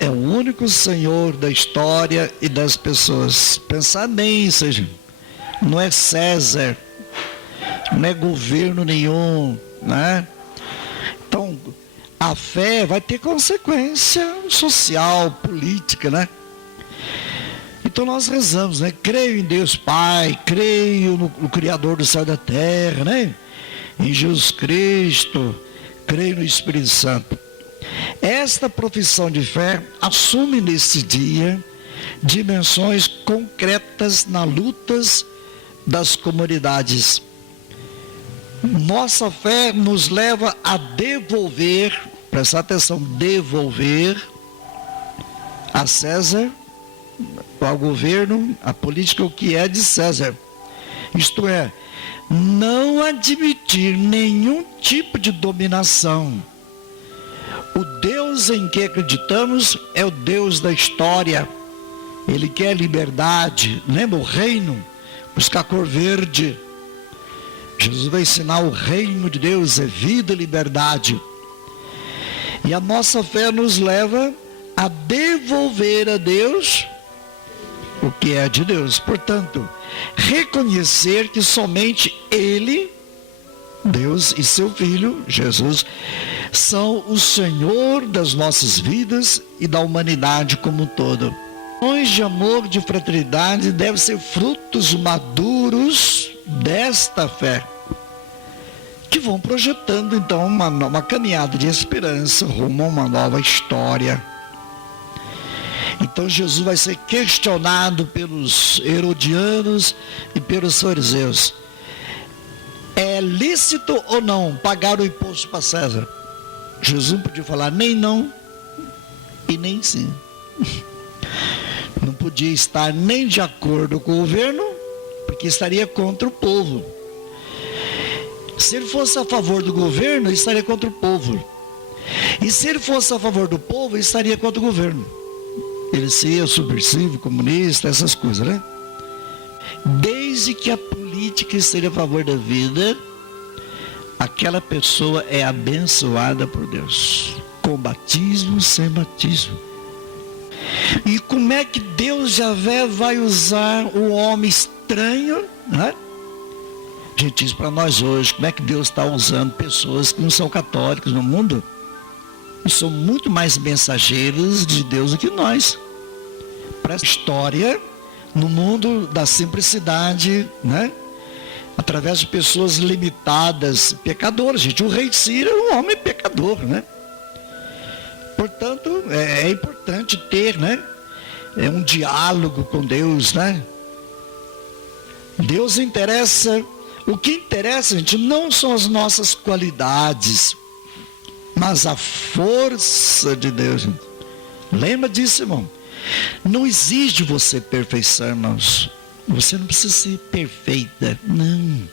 é o único Senhor da história e das pessoas. Pensar nisso, gente. Não é César, não é governo nenhum, né? Então, a fé vai ter consequência social, política, né? Então nós rezamos, né? Creio em Deus Pai, creio no Criador do céu e da terra, né? Em Jesus Cristo, creio no Espírito Santo. Esta profissão de fé assume nesse dia dimensões concretas nas lutas das comunidades. Nossa fé nos leva a devolver, prestar atenção, devolver a César, ao governo, a política, o que é de César. Isto é, não admitir nenhum tipo de dominação. O Deus em que acreditamos é o Deus da história. Ele quer liberdade. Lembra o reino? Buscar cor verde. Jesus vai ensinar o reino de Deus é vida e liberdade. E a nossa fé nos leva a devolver a Deus o que é de Deus. Portanto, reconhecer que somente Ele, Deus e seu Filho, Jesus, são o Senhor das nossas vidas e da humanidade como um todo. Ações de amor, de fraternidade devem ser frutos maduros desta fé, que vão projetando então uma caminhada de esperança rumo a uma nova história. Então Jesus vai ser questionado pelos herodianos e pelos fariseus. É lícito ou não pagar o imposto para César? Jesus não podia falar nem não e nem sim. Não podia estar nem de acordo com o governo, porque estaria contra o povo. Se ele fosse a favor do governo, ele estaria contra o povo. E se ele fosse a favor do povo, ele estaria contra o governo. Ele seria subversivo, comunista, essas coisas, né? Desde que a política esteja a favor da vida, aquela pessoa é abençoada por Deus. Com batismo, sem batismo. E como é que Deus Javé vai usar o homem estranho, né? Gente, isso para nós hoje, como é que Deus está usando pessoas que não são católicas no mundo? E são muito mais mensageiros de Deus do que nós. Para essa história, no mundo da simplicidade, né? Através de pessoas limitadas, pecadoras. Gente, o rei Ciro era um homem pecador, né? Portanto, é importante ter, né? Um diálogo com Deus, né? Deus interessa. O que interessa, gente, não são as nossas qualidades, mas a força de Deus. Gente. Lembra disso, irmão? Não exige você perfeição, irmãos. Você não precisa ser perfeita, não.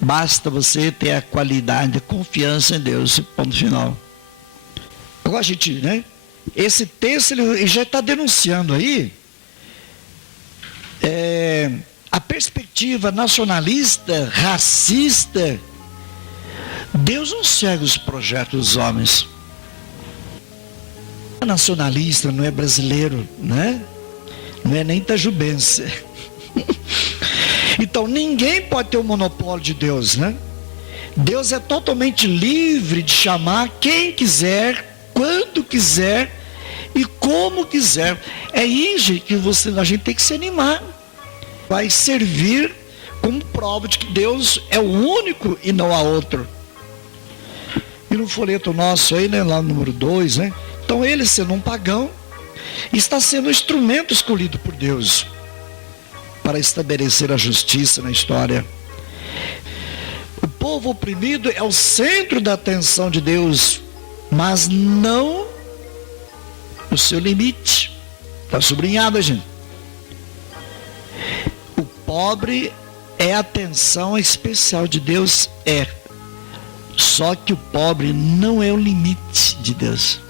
Basta você ter a qualidade, a confiança em Deus, ponto final. Agora, gente, né? Esse texto, ele já está denunciando aí a perspectiva nacionalista, racista. Deus não segue os projetos dos homens. Não é nacionalista, não é brasileiro, né? Não é nem itajubense. Então, ninguém pode ter o monopólio de Deus, né? Deus é totalmente livre de chamar quem quiser, quando quiser e como quiser. É isso que a gente tem que se animar. Vai servir como prova de que Deus é o único e não há outro. E no folheto nosso aí, né, lá no número 2, né? Então ele, sendo um pagão, está sendo um instrumento escolhido por Deus para estabelecer a justiça na história. O povo oprimido é o centro da atenção de Deus, mas não no seu limite. Está sublinhado, gente. O pobre é a atenção especial de Deus, só que o pobre não é o limite de Deus.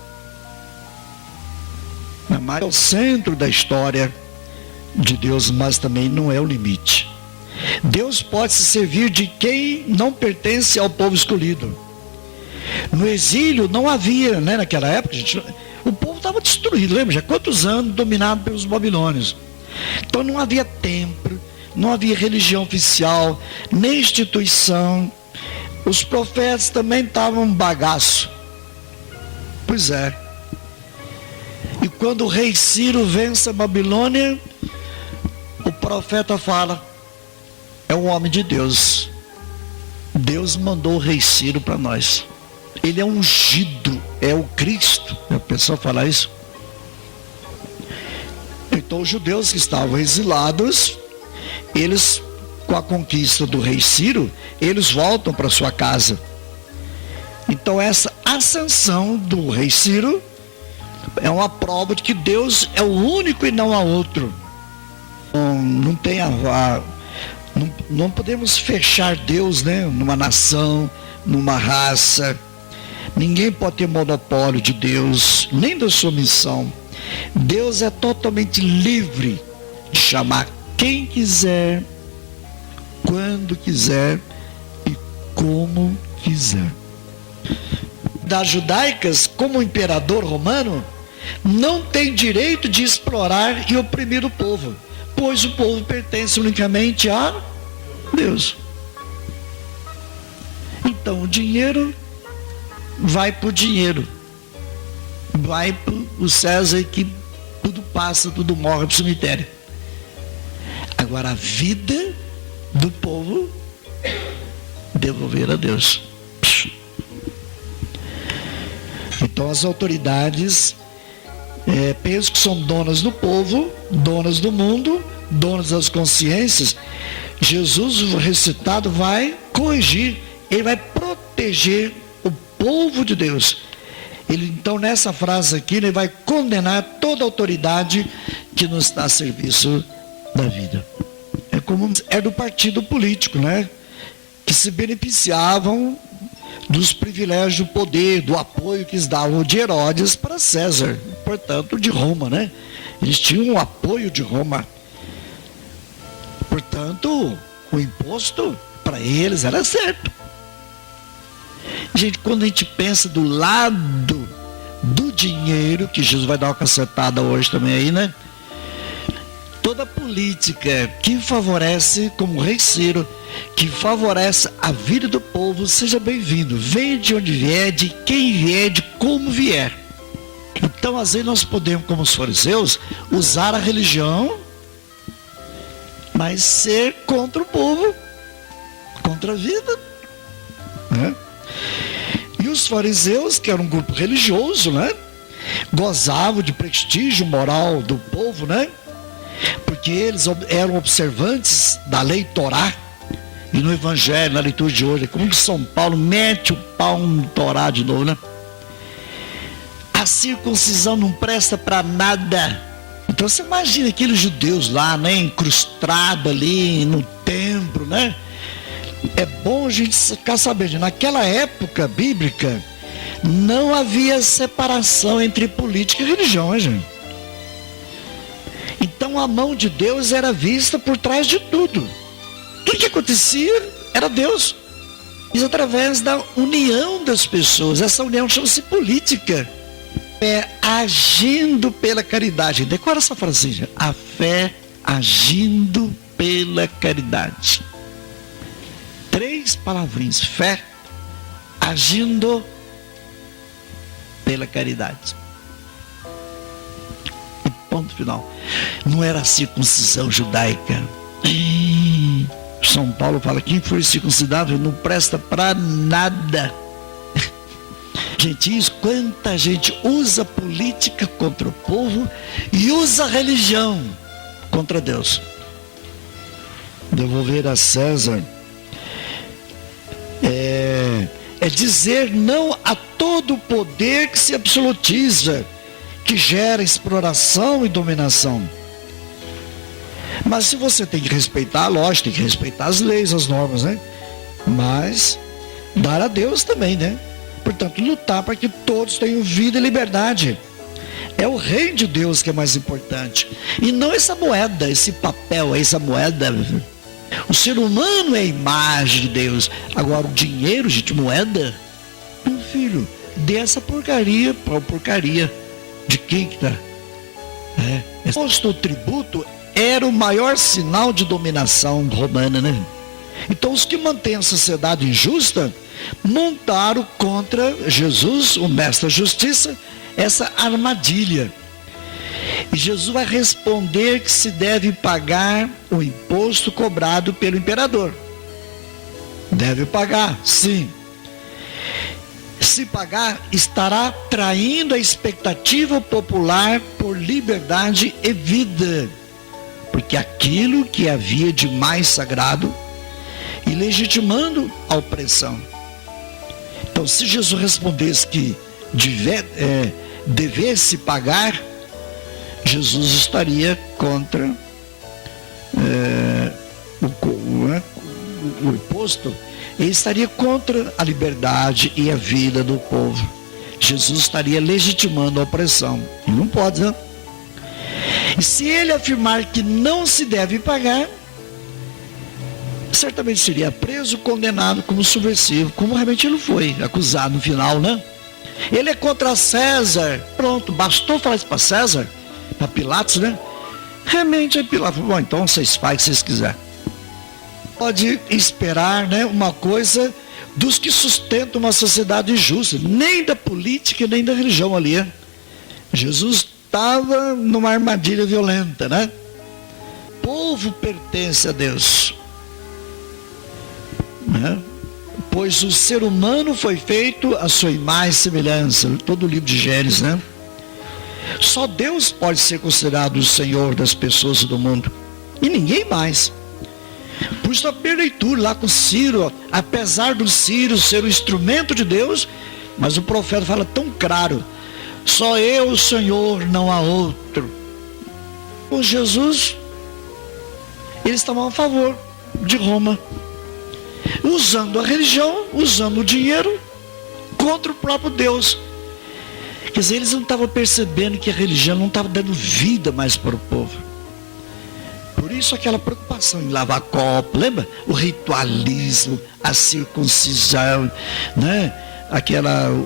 É o centro da história de Deus, mas também não é o limite. Deus pode se servir de quem não pertence ao povo escolhido. No exílio não havia, né, naquela época, gente, o povo estava destruído, lembra? Já quantos anos dominado pelos babilônios. Então não havia templo, não havia religião oficial, nem instituição. Os profetas também estavam um bagaço. Pois é. E quando o rei Ciro vence a Babilônia, o profeta fala: é um homem de Deus. Deus mandou o rei Ciro para nós. Ele é ungido, é o Cristo. A pessoa fala isso. Então os judeus que estavam exilados, eles, com a conquista do rei Ciro, eles voltam para sua casa. Então essa ascensão do rei Ciro é uma prova de que Deus é o único e não há outro. Não tem não podemos fechar Deus, né, numa nação, numa raça. Ninguém pode ter monopólio de Deus, nem da sua missão. Deus é totalmente livre de chamar quem quiser, quando quiser e como quiser. Das judaicas, como imperador romano, não tem direito de explorar e oprimir o povo, pois o povo pertence unicamente a Deus. Então o dinheiro vai para o dinheiro, vai para o César, que tudo passa, tudo morre para o cemitério. Agora a vida do povo, devolver a Deus. Então as autoridades pensam que são donas do povo, donas do mundo, donas das consciências. Jesus, o ressuscitado, vai corrigir, ele vai proteger o povo de Deus. Ele, então, nessa frase aqui, ele vai condenar toda autoridade que não está a serviço da vida. É como do partido político, né? Que se beneficiavam dos privilégios do poder, do apoio que eles davam de Herodes para César, portanto, de Roma, né? Eles tinham o apoio de Roma. Portanto, o imposto para eles era certo. Gente, quando a gente pensa do lado do dinheiro, que Jesus vai dar uma cacetada hoje também aí, né? Toda política que favorece, como o rei Ciro, que favorece a vida do povo, seja bem-vindo. Venha de onde vier, de quem vier, de como vier. Então, às vezes, nós podemos, como os fariseus, usar a religião, mas ser contra o povo, contra a vida, né? E os fariseus, que eram um grupo religioso, né, gozavam de prestígio moral do povo, né, porque eles eram observantes da lei Torá. E no Evangelho, na leitura de hoje, como que São Paulo mete o pau no Torá de novo, né? A circuncisão não presta para nada. Então você imagina aqueles judeus lá, né, incrustados ali no templo, né? É bom a gente ficar sabendo, naquela época bíblica, não havia separação entre política e religião, gente. Então a mão de Deus era vista por trás de tudo. Tudo que acontecia era Deus. Isso através da união das pessoas. Essa união chama-se política. É agindo pela caridade. Decora essa frasinha. A fé agindo pela caridade. 3 palavrinhas. Fé agindo pela caridade. E ponto final. Não era a circuncisão judaica. São Paulo fala: quem for circuncidado não presta para nada. Gente, isso, quanta gente usa política contra o povo e usa a religião contra Deus. Devolver a César é dizer não a todo poder que se absolutiza, que gera exploração e dominação. Mas se você tem que respeitar, lógico, tem que respeitar as leis, as normas, né? Mas dar a Deus também, né? Portanto, lutar para que todos tenham vida e liberdade. É o reino de Deus que é mais importante. E não essa moeda, esse papel, essa moeda. O ser humano é a imagem de Deus. Agora o dinheiro, gente, moeda. Meu filho, dê essa porcaria para porcaria. De quem que está? O imposto ou tributo era o maior sinal de dominação romana, né? Então os que mantêm a sociedade injusta montaram contra Jesus, o mestre da justiça, essa armadilha. E Jesus vai responder que se deve pagar o imposto cobrado pelo imperador. Deve pagar, sim. Se pagar, estará traindo a expectativa popular por liberdade e vida. Porque aquilo que havia de mais sagrado e legitimando a opressão. Então, se Jesus respondesse que devesse pagar, Jesus estaria contra o imposto, ele estaria contra a liberdade e a vida do povo. Jesus estaria legitimando a opressão. E não pode, né? E se ele afirmar que não se deve pagar, certamente seria preso, condenado como subversivo, como realmente ele foi acusado no final, né? Ele é contra César. Pronto, bastou falar isso para César, para Pilatos, né? Realmente aí Pilatos falou: bom, então vocês fazem o que vocês quiserem. Pode esperar, né, uma coisa dos que sustentam uma sociedade injusta, nem da política, nem da religião ali, né? Jesus estava numa armadilha violenta, né? O povo pertence a Deus, né? Pois o ser humano foi feito à sua imagem e semelhança, todo o livro de Gênesis, né? Só Deus pode ser considerado o Senhor das pessoas e do mundo, e ninguém mais. Por isso a leitura lá com Ciro, apesar do Ciro ser o instrumento de Deus, mas o profeta fala tão claro: só eu, o Senhor, não há outro. Com Jesus, eles estavam a favor de Roma, usando a religião, usando o dinheiro contra o próprio Deus. Quer dizer, eles não estavam percebendo que a religião não estava dando vida mais para o povo. Por isso aquela preocupação em lavar copo, lembra? O ritualismo, a circuncisão, né?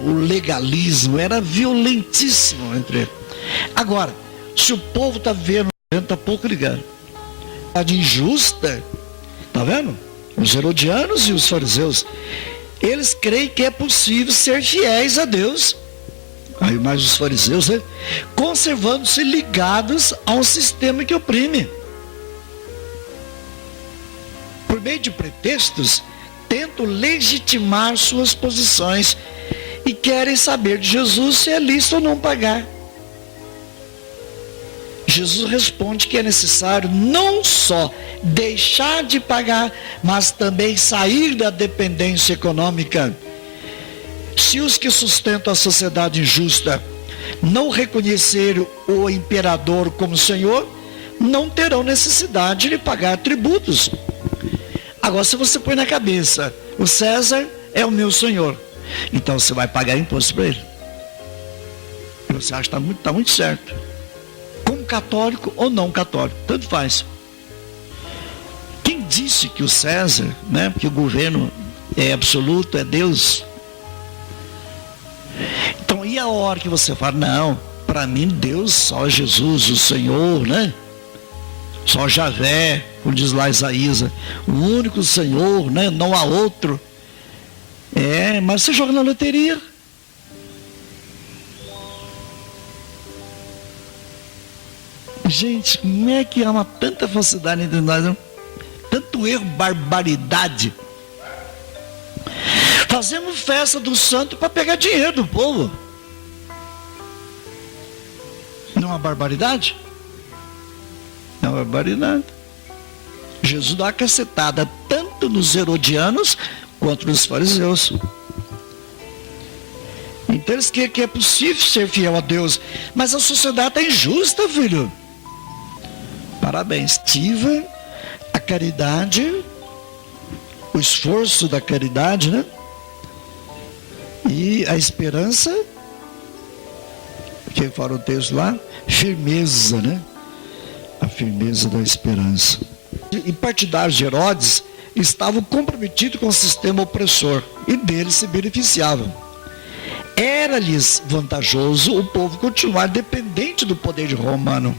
O legalismo era violentíssimo entre eles. Agora, se o povo está vendo, está pouco ligado. A injusta, está vendo? Os herodianos e os fariseus, eles creem que é possível ser fiéis a Deus. Aí mais os fariseus, né? Conservando-se ligados a um sistema que oprime. Por meio de pretextos, tentam legitimar suas posições e querem saber de Jesus se é lícito ou não pagar. Jesus responde que é necessário não só deixar de pagar, mas também sair da dependência econômica. Se os que sustentam a sociedade injusta não reconhecerem o imperador como senhor, não terão necessidade de pagar tributos. Agora, se você põe na cabeça: o César é o meu senhor, então você vai pagar imposto para ele. E você acha que está muito certo. Como católico ou não católico, tanto faz. Quem disse que o César, né, que o governo é absoluto, é Deus? Então, e a hora que você fala: não, para mim Deus só Jesus, o Senhor, né? Só Javé, como diz lá Isaías, o único Senhor, né? Não há outro. Mas você joga na loteria. Gente, como é que há tanta falsidade entre nós, não? Tanto erro, barbaridade. Fazemos festa do santo para pegar dinheiro do povo. Não é uma barbaridade? É uma barbaridade. Jesus dá uma cacetada tanto nos herodianos quanto nos fariseus. Então eles creem que é possível ser fiel a Deus, mas a sociedade está injusta, filho. Parabéns. Ativa a caridade, o esforço da caridade, né? E a esperança, que fala o texto lá, firmeza, né? A firmeza da esperança. E partidários de Herodes estavam comprometidos com o sistema opressor e deles se beneficiavam. era-lhes vantajoso o povo continuar dependente do poder romano.